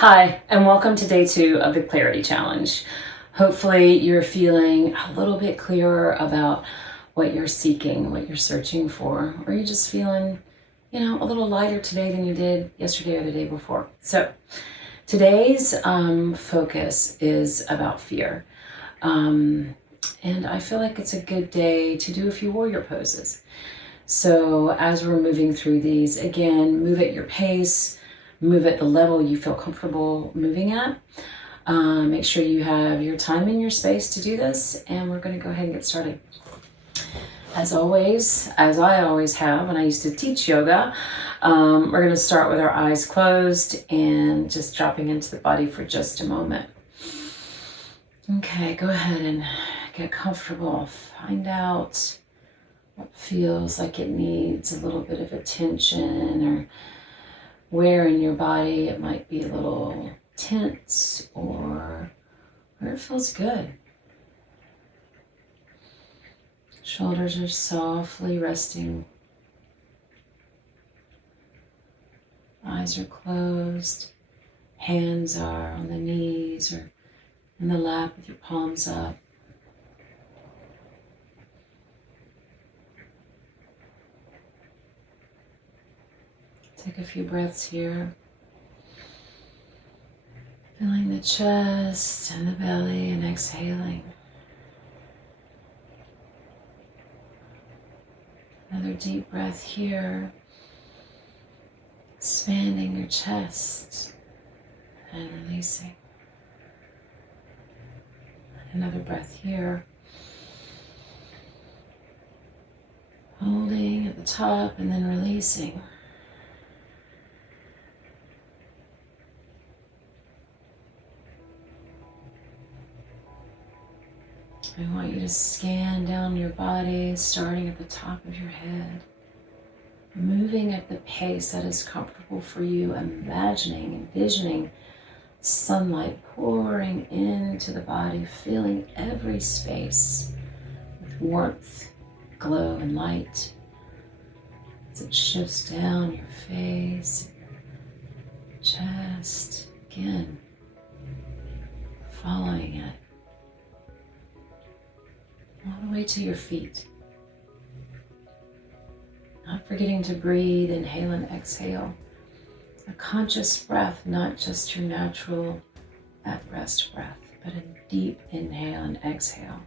Hi, and welcome to day 2 of the Clarity Challenge. Hopefully you're feeling a little bit clearer about what you're seeking, what you're searching for, or you're just feeling, a little lighter today than you did yesterday or the day before. So today's focus is about fear. And I feel like it's a good day to do a few warrior poses. So as we're moving through these, again, move at your pace. Move at the level you feel comfortable moving at. Make sure you have your time and your space to do this, and we're going to go ahead and get started. As always, as I always have when I used to teach yoga, we're going to start with our eyes closed and just dropping into the body for just a moment. Okay, go ahead and get comfortable. Find out what feels like it needs a little bit of attention, or where in your body it might be a little tense, or where it feels good. Shoulders are softly resting. Eyes are closed. Hands are on the knees or in the lap with your palms up. Take a few breaths here. Filling the chest and the belly and exhaling. Another deep breath here. Expanding your chest and releasing. Another breath here. Holding at the top and then releasing. I want you to scan down your body, starting at the top of your head, moving at the pace that is comfortable for you, envisioning sunlight pouring into the body, filling every space with warmth, glow, and light. As it shifts down your face, your chest, again, following it. All the way to your feet. Not forgetting to breathe, inhale and exhale. A conscious breath, not just your natural at-rest breath, but a deep inhale and exhale.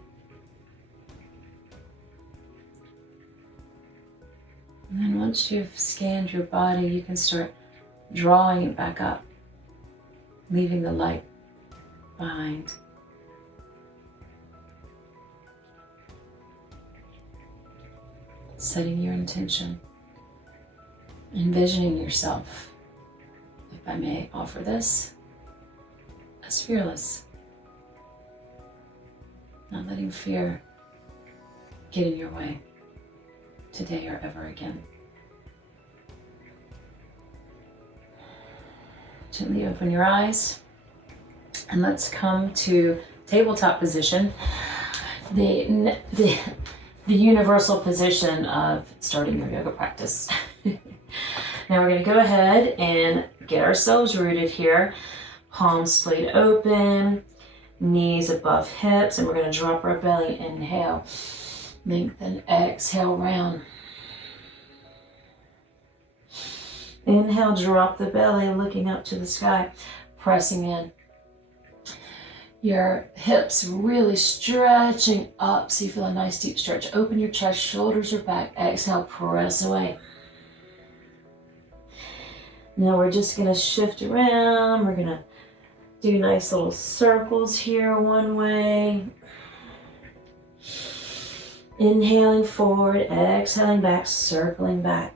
And then once you've scanned your body, you can start drawing it back up, leaving the light behind. Setting your intention, envisioning yourself, if I may offer this, as fearless. Not letting fear get in your way today or ever again. Gently open your eyes and let's come to tabletop position. The universal position of starting your yoga practice. Now we're going to go ahead and get ourselves rooted here. Palms splayed open, knees above hips, and we're going to drop our belly. Inhale, lengthen, exhale, round. Inhale, drop the belly, looking up to the sky, pressing in. Your hips really stretching up so you feel a nice deep stretch. Open your chest, shoulders are back. Exhale, press away. Now we're just going to shift around. We're going to do nice little circles here one way. Inhaling forward, exhaling back, circling back.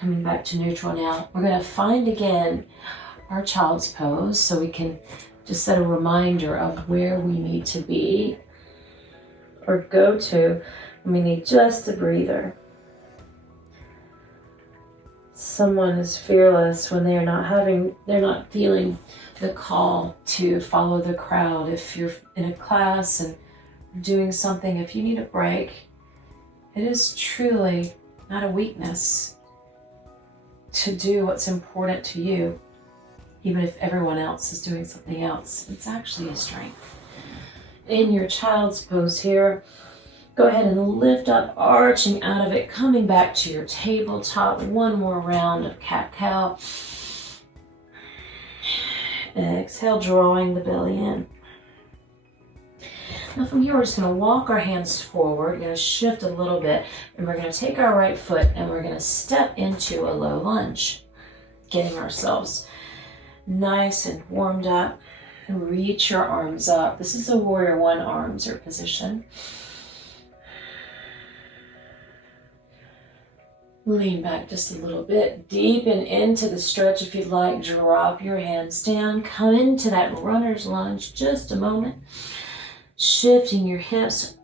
Coming back to neutral now. We're going to find again our child's pose, so we can just set a reminder of where we need to be or go to when we need just a breather. Someone is fearless when they're not feeling the call to follow the crowd. If you're in a class and doing something, if you need a break, it is truly not a weakness. to do what's important to you, even if everyone else is doing something else. It's actually a strength. In your child's pose here, go ahead and lift up, arching out of it, coming back to your tabletop. One more round of cat-cow. Exhale, drawing the belly in. Now from here, we're just going to walk our hands forward. We're going to shift a little bit, and we're going to take our right foot and we're going to step into a low lunge, getting ourselves nice and warmed up. And reach your arms up. This is a warrior one arms or position. Lean back just a little bit. Deepen into the stretch if you'd like. Drop your hands down. Come into that runner's lunge. Just a moment. Shifting your hips,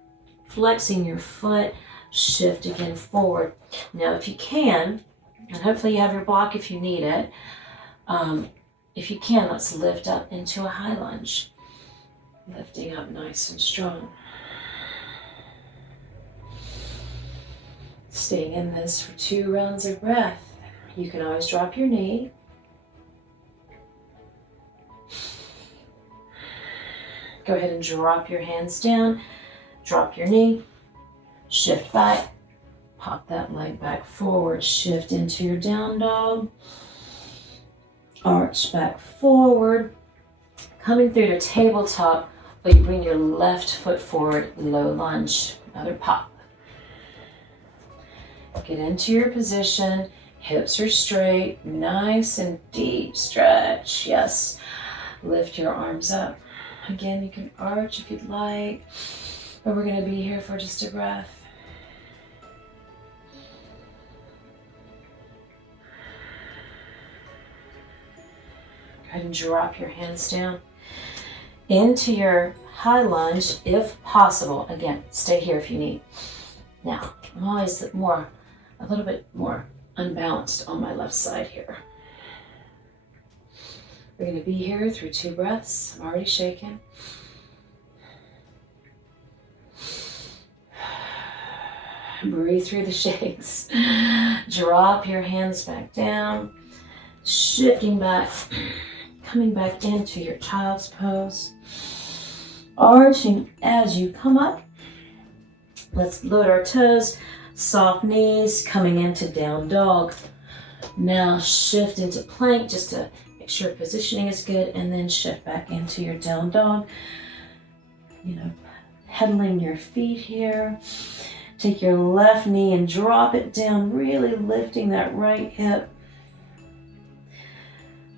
flexing your foot, shift again forward. Now if you can, and hopefully you have your block if you need it, if you can, let's lift up into a high lunge. Lifting up nice and strong. Staying in this for 2 rounds of breath. You can always drop your knee. Go ahead and drop your hands down. Drop your knee. Shift back. Pop that leg back forward. Shift into your down dog. Arch back forward. Coming through to tabletop, but you bring your left foot forward, low lunge. Another pop. Get into your position. Hips are straight. Nice and deep stretch. Yes. Lift your arms up. Again, you can arch if you'd like, but we're going to be here for just a breath. Go ahead and drop your hands down into your high lunge if possible. Again, stay here if you need. Now, I'm always a little bit more unbalanced on my left side here. We're going to be here through 2 breaths. I'm already shaking. Breathe through the shakes. Drop your hands back down. Shifting back. Coming back into your child's pose. Arching as you come up. Let's load our toes. Soft knees. Coming into down dog. Now shift into plank just to make sure positioning is good, and then shift back into your down dog. Pedaling your feet here. Take your left knee and drop it down, really lifting that right hip.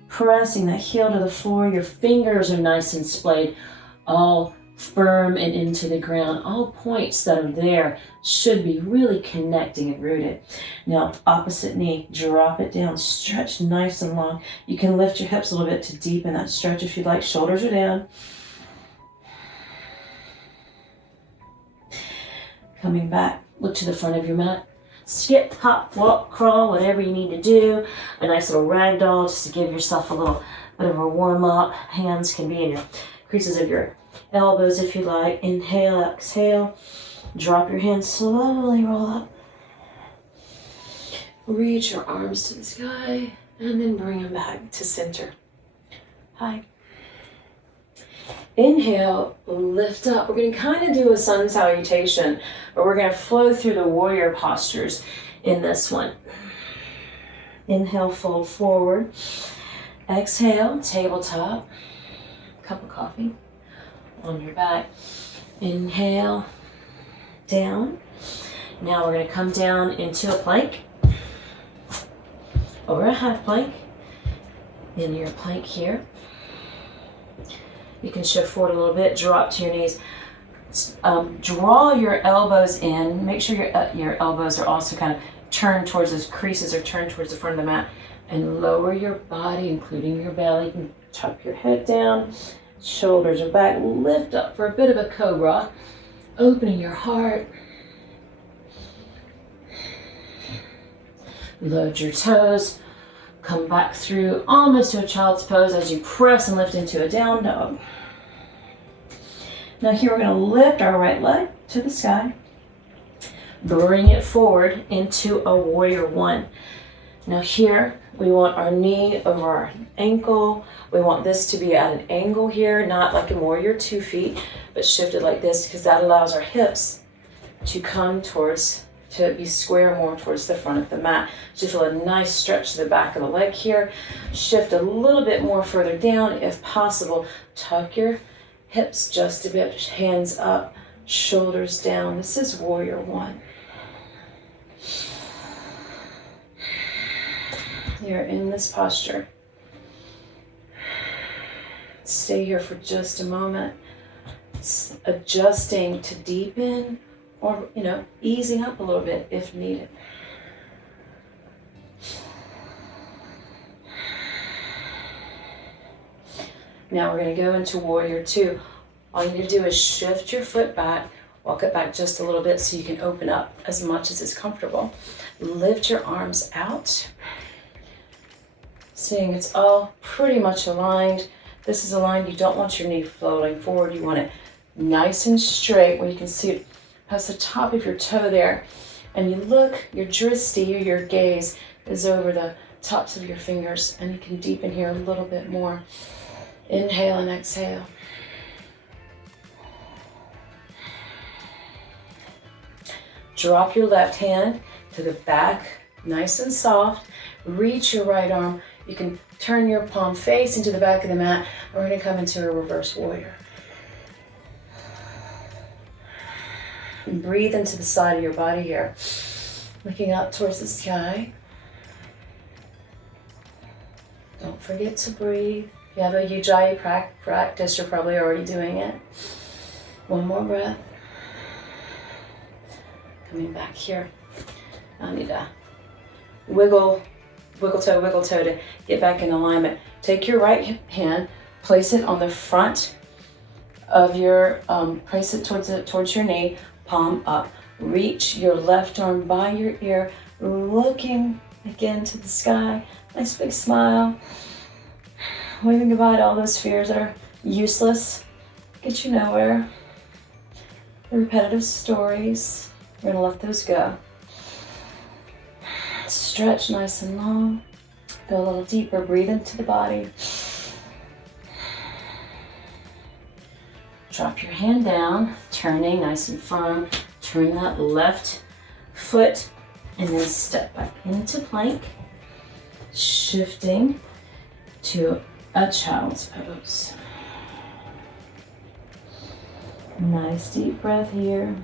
Pressing that heel to the floor. Your fingers are nice and splayed, all firm and into the ground. All points that are there should be really connecting and rooted. Now, opposite knee, drop it down, stretch nice and long. You can lift your hips a little bit to deepen that stretch if you'd like. Shoulders are down. Coming back, look to the front of your mat. Skip, hop, walk, crawl, whatever you need to do. A nice little ragdoll just to give yourself a little bit of a warm up. Hands can be in your creases of your elbows if you like. Inhale, exhale. Drop your hands, slowly roll up. Reach your arms to the sky and then bring them back to center. Hi. Inhale, lift up. We're going to kind of do a sun salutation, but we're going to flow through the warrior postures in this one. Inhale, fold forward. Exhale, tabletop. Cup of coffee on your back. Inhale, down. Now we're going to come down into a plank or a half plank. In your plank here. You can shift forward a little bit, drop to your knees. Draw your elbows in. Make sure your elbows are also kind of turned towards those creases or turned towards the front of the mat. And lower your body, including your belly. You can tuck your head down. Shoulders are back. Lift up for a bit of a cobra. Opening your heart. Load your toes. Come back through almost to a child's pose as you press and lift into a down dog. Now here we're going to lift our right leg to the sky. Bring it forward into a warrior one. Now here, we want our knee over our ankle. We want this to be at an angle here, not like in warrior 2 feet, but shifted like this, because that allows our hips to come towards, to be square more towards the front of the mat. So you feel a nice stretch to the back of the leg here. Shift a little bit more further down if possible. Tuck your hips just a bit, hands up, shoulders down. This is warrior 1. You're in this posture. Stay here for just a moment, adjusting to deepen or, easing up a little bit if needed. Now we're going to go into warrior 2. All you need to do is shift your foot back, walk it back just a little bit so you can open up as much as is comfortable. Lift your arms out. Seeing it's all pretty much aligned. This is aligned. You don't want your knee floating forward. You want it nice and straight where you can see it past the top of your toe there. And you look, your dristi or your gaze is over the tops of your fingers, and you can deepen here a little bit more. Inhale and exhale. Drop your left hand to the back, nice and soft. Reach your right arm. You can turn your palm face into the back of the mat. We're going to come into a reverse warrior. And breathe into the side of your body here. Looking up towards the sky. Don't forget to breathe. If you have a Ujjayi practice, you're probably already doing it. One more breath. Coming back here. I need to wiggle toe to get back in alignment. Take your right hand, place it on the front of your, place it towards your knee, palm up. Reach your left arm by your ear, looking again to the sky. Nice big smile. Waving goodbye to all those fears that are useless, get you nowhere. The repetitive stories, we're gonna let those go. Stretch nice and long. Go a little deeper, breathe into the body. Drop your hand down, turning nice and firm. Turn that left foot and then step back into plank. Shifting to a child's pose. Nice deep breath here.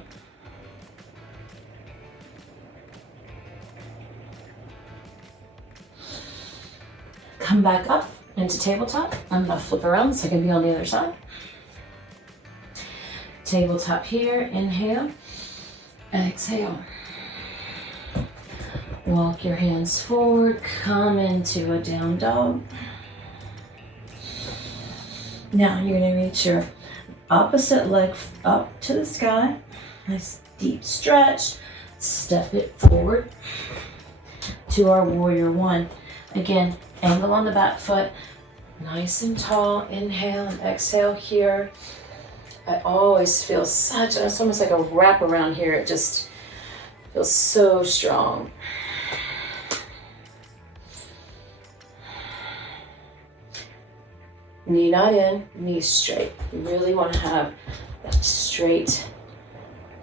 Come back up into tabletop. I'm going to flip around so I can be on the other side. Tabletop here, inhale, exhale. Walk your hands forward, come into a down dog. Now you're going to reach your opposite leg up to the sky. Nice deep stretch. Step it forward to our warrior 1. Again, angle on the back foot, nice and tall. Inhale and exhale here. I always feel it's almost like a wrap around here. It just feels so strong. Knee not in, knee straight. You really want to have that straight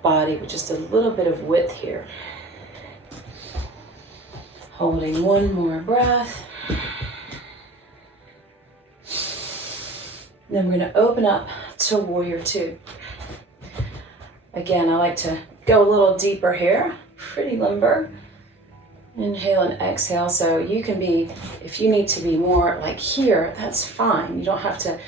body with just a little bit of width here. Holding one more breath. Then we're going to open up to warrior 2. Again, I like to go a little deeper here. Pretty limber. Inhale and exhale. So you can be, if you need to be more like here, that's fine. You don't have to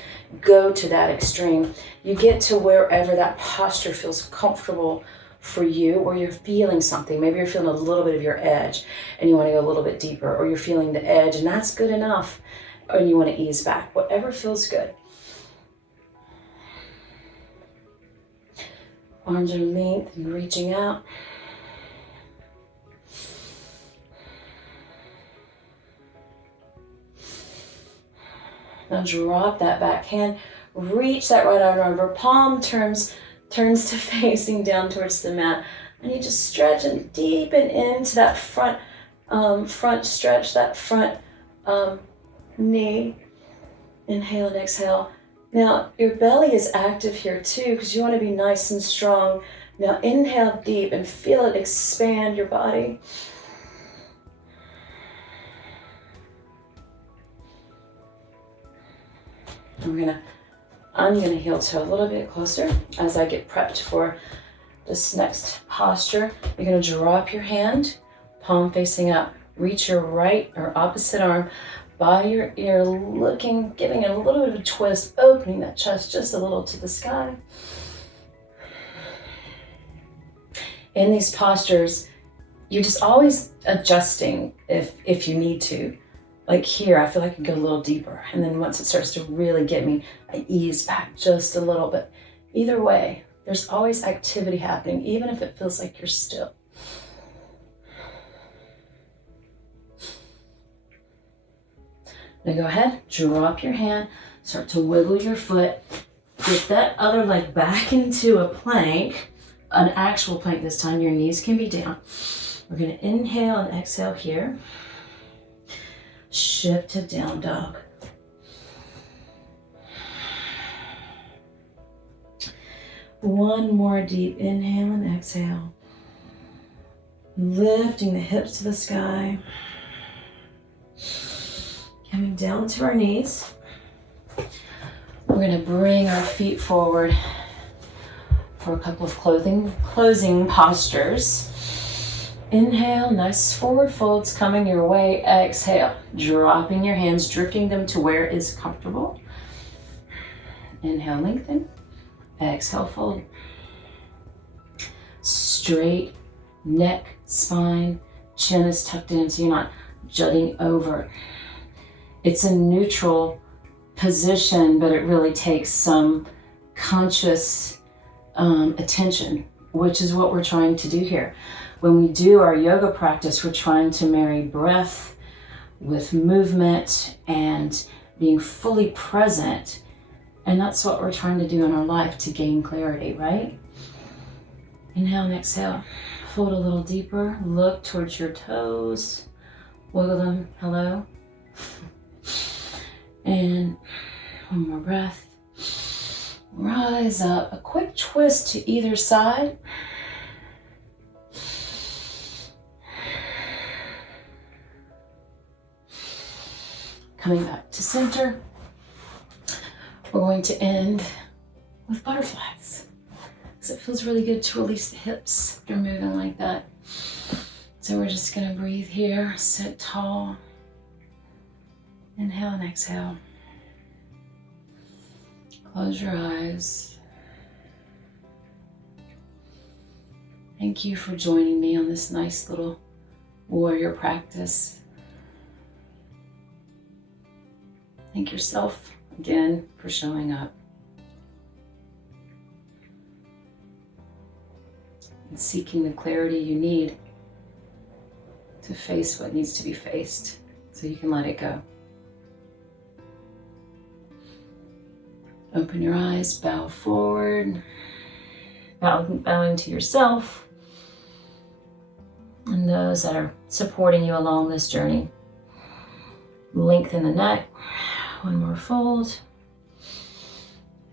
go to that extreme. You get to wherever that posture feels comfortable for you, or you're feeling something. Maybe you're feeling a little bit of your edge and you want to go a little bit deeper, or you're feeling the edge and that's good enough, and you want to ease back. Whatever feels good. Arms are length and reaching out. Now drop that back hand, reach that right arm over, palm turns to facing down towards the mat. And you just stretch and deepen into that front front stretch, that front knee. Inhale and exhale. Now, your belly is active here too because you want to be nice and strong. Now, inhale deep and feel it expand your body. I'm gonna heel toe a little bit closer as I get prepped for this next posture. You're gonna drop your hand, palm facing up. Reach your right or opposite arm by your ear, looking, giving it a little bit of a twist, opening that chest just a little to the sky. In these postures, you're just always adjusting if you need to. Like here, I feel like I can go a little deeper. And then once it starts to really get me, I ease back just a little bit. Either way, there's always activity happening, even if it feels like you're still. Now go ahead, drop your hand, start to wiggle your foot. Get that other leg back into a plank, an actual plank this time. Your knees can be down. We're gonna inhale and exhale here. Shift to down dog. One more deep inhale and exhale. Lifting the hips to the sky. Coming down to our knees. We're going to bring our feet forward for a couple of closing postures. Inhale, nice forward folds coming your way. Exhale, dropping your hands, drifting them to where is comfortable. Inhale, lengthen. Exhale, fold. Straight neck, spine, chin is tucked in so you're not jutting over. It's a neutral position, but it really takes some conscious attention, which is what we're trying to do here. When we do our yoga practice, we're trying to marry breath with movement and being fully present. And that's what we're trying to do in our life to gain clarity, right? Inhale and exhale. Fold a little deeper. Look towards your toes. Wiggle them. Hello. And one more breath. Rise up. A quick twist to either side. Coming back to center. We're going to end with butterflies. Because it feels really good to release the hips after moving like that. So we're just going to breathe here. Sit tall. Inhale and exhale. Close your eyes. Thank you for joining me on this nice little warrior practice. Thank yourself again for showing up. And seeking the clarity you need to face what needs to be faced so you can let it go. Open your eyes, bow forward, bowing to yourself and those that are supporting you along this journey. Lengthen the neck, one more fold.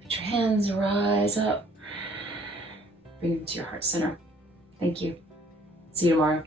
Let your hands rise up, bring them to your heart center. Thank you. See you tomorrow.